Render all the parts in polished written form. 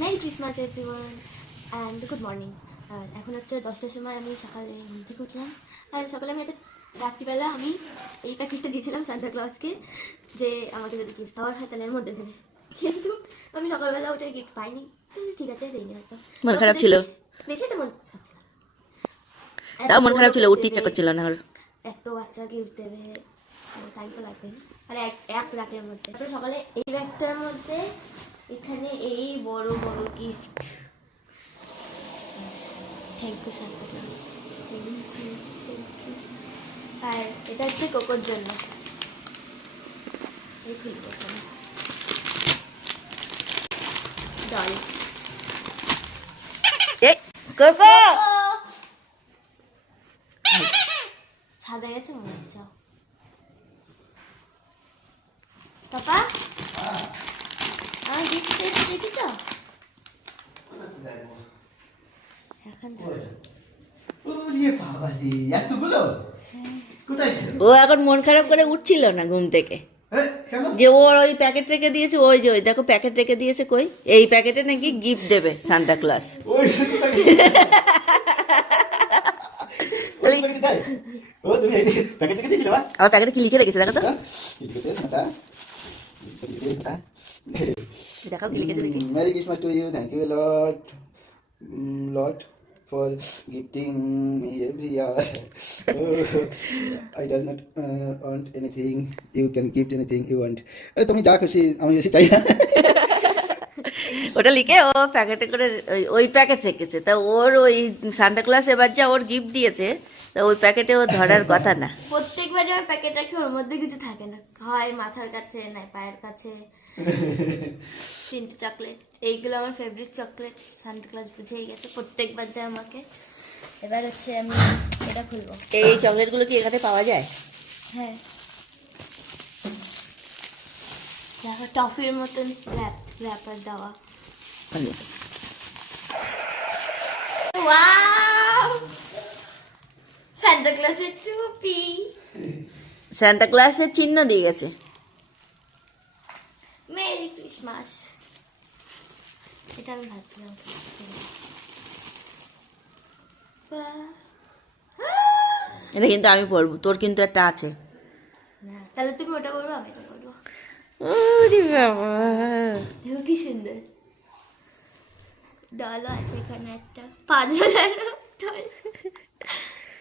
Mary Christmas everyone and good morning. আর এখন হচ্ছে 10টার সময় আমি সকালে ঘুম থেকে উঠলাম। আর সকালে আমি একটা রাত্রিবেলা আমি এই প্যাকেটটা দিয়েছিলাম সান্তা ক্লজকে যে আমাকে যদি গিফট পাওয়ার হয় তাহলে এর মধ্যে দেবে, কিন্তু আমি সকালবেলা ওটা গিফট পাইনি। ঠিক আছে, দিইনি হয়তো, মন খারাপ ছিল, বেশি একটা মন খারাপ ছিল। তাও মন খারাপ ছিল, উঠতে ইচ্ছা করছিল না ওর। এত বাচ্চা গিফট দেবে, টাইম তো লাগবে। আর এক রাতের মধ্যে তারপরে সকালে এই ব্যাগটার মধ্যে এখানে এই বড় বড় gift. Thank you Santa Claus, আর এটা হচ্ছে কোকোর জন্য। এই খুলবো ডল। কোকো ছাদে গেছে মনে হচ্ছে। পাপা আমার গিফট দেখি তো এখন ও এখন মন খারাপ করে উঠছিল না ঘুম থেকে, যে ওর ওই প্যাকেট রেখে দিয়েছে। ওই যে ওই দেখো প্যাকেট রেখে দিয়েছে, কই এই প্যাকেটে নাকি গিফট দেবে সান্তা ক্লজ। আমার প্যাকেটে কি লিখে রেখেছে দেখো তো, দেখাও কি লিখেছে দেখি। Merry Christmas to you, thank you lot lot for gifting me every year. I does not want anything. You can gift anything you want. আরে তুমি যা খুশি, আমি বেশি চাই না। ওটা লিখে ও প্যাকেটে করে ওই প্যাকেট রেখেছে। তা ওর ওই সান্তা ক্লজ এবার যা ওর গিফট দিয়েছে, তা ওই প্যাকেটে ও ধরার কথা না। প্রত্যেকবার আমার প্যাকেট রাখি ওর মধ্যে কিছু থাকে না, হয় মাথার কাছে নাই পায়ের কাছে। 3টে চকলেট, এইগুলো আমার ফেভারিট চকলেট। সান্তা ক্লজ বুঝেই গেছে প্রত্যেকবার দেয় আমাকে। এবার হচ্ছে আমি এটা খুলবো। এই চকলেটগুলো কি এখানে পাওয়া যায়? হ্যাঁ, দেখো টফির মতন র্যাপার দেওয়া। ওয়াও, সান্তা ক্লজের টুপি। সান্তা ক্লজের চিহ্ন দিয়ে গেছে। Merry Christmas. এটা আমি ভাবছিলাম এটা কিন্তু আমি পরবো, তোর কিন্তু একটা আছে। না, তাহলে তুমি ওটা করবো, আমি এটা করবো। ওরে বাবা, দেখো কি সুন্দর ডলও আছে এখানে, একটা 5,000 ডল।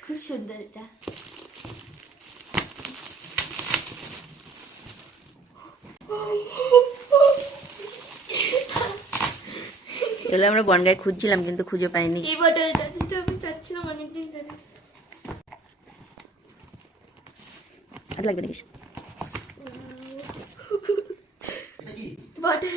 খুব সুন্দর এটা। এগুলো আমরা বনগায় খুঁজছিলাম কিন্তু খুঁজে পাইনি। এই বটলটা যেটা আমি চাচ্ছিলাম অনেকদিন ধরে। আর লাগবে নাকি বটল?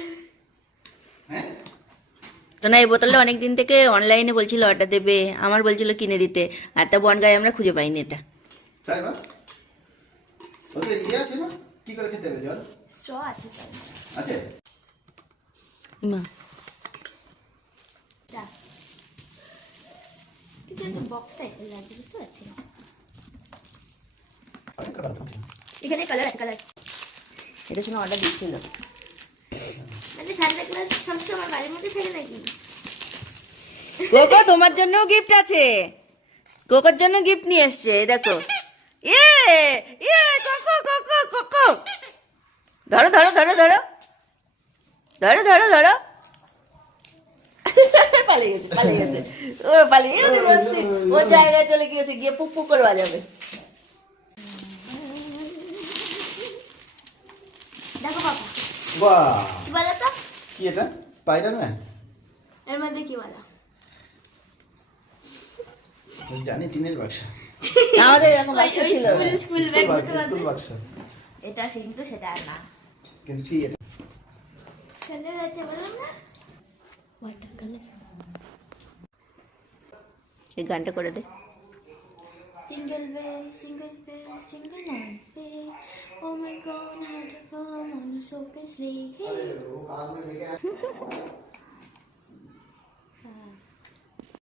তো না, এই বোতলটা অনেক দিন থেকে অনলাইনে বলছিল অর্ডার দেবে, আমার বলছিল কিনে দিতে। আর তা বনগায় আমরা খুঁজে পাইনি এটা। তাই না? ওতে ইয়ে আছে না? কি করে খেতে হবে জল? স্ট্র আছে তাই আছে? মা যা কিছু একটা বক্স টাইপের লাগবে, বুঝতে পারছি না। এখানে কালার আছে, কালার। এটা শুনে অর্ডার দিচ্ছিল। মানে সান্তা ক্লজ সবসময় আমার বাড়ির মধ্যে থাকে নাকি? কোকো তোমার জন্যও গিফট আছে, কোকোর জন্য গিফট নিয়ে এসছে। এই দেখো, ইয়ে ইয়ে কোকো কোকো কোকো, ধরো ধরো ধরো ধরো ধরো ধরো ধরো। পালিয়ে গেছে, পালিয়ে গেছে, ও পালিয়ে যাচ্ছে, ও জায়গায় চলে গিয়েছে, গিয়ে পুক পুক করে বাজাবে। দেখো বাবা, বাহ, কি বলো তো? কি এটা? স্পাইডারম্যান? এর মধ্যে কি বলো? জানি, টিনের বাক্স। আমাদের এরকম বাচ্চা ছিল। স্কুল ব্যাগ মতো স্কুল লাগবে। বাক্স। এটা কিন্তু সেটা আর না। কিন্তু কি এটা? কালার আছে বললাম না, ওয়াটার কালার। এই গানটা করে দে। Jingle bells, jingle bells, jingle all the way. Oh my God, how to come on a open sleigh.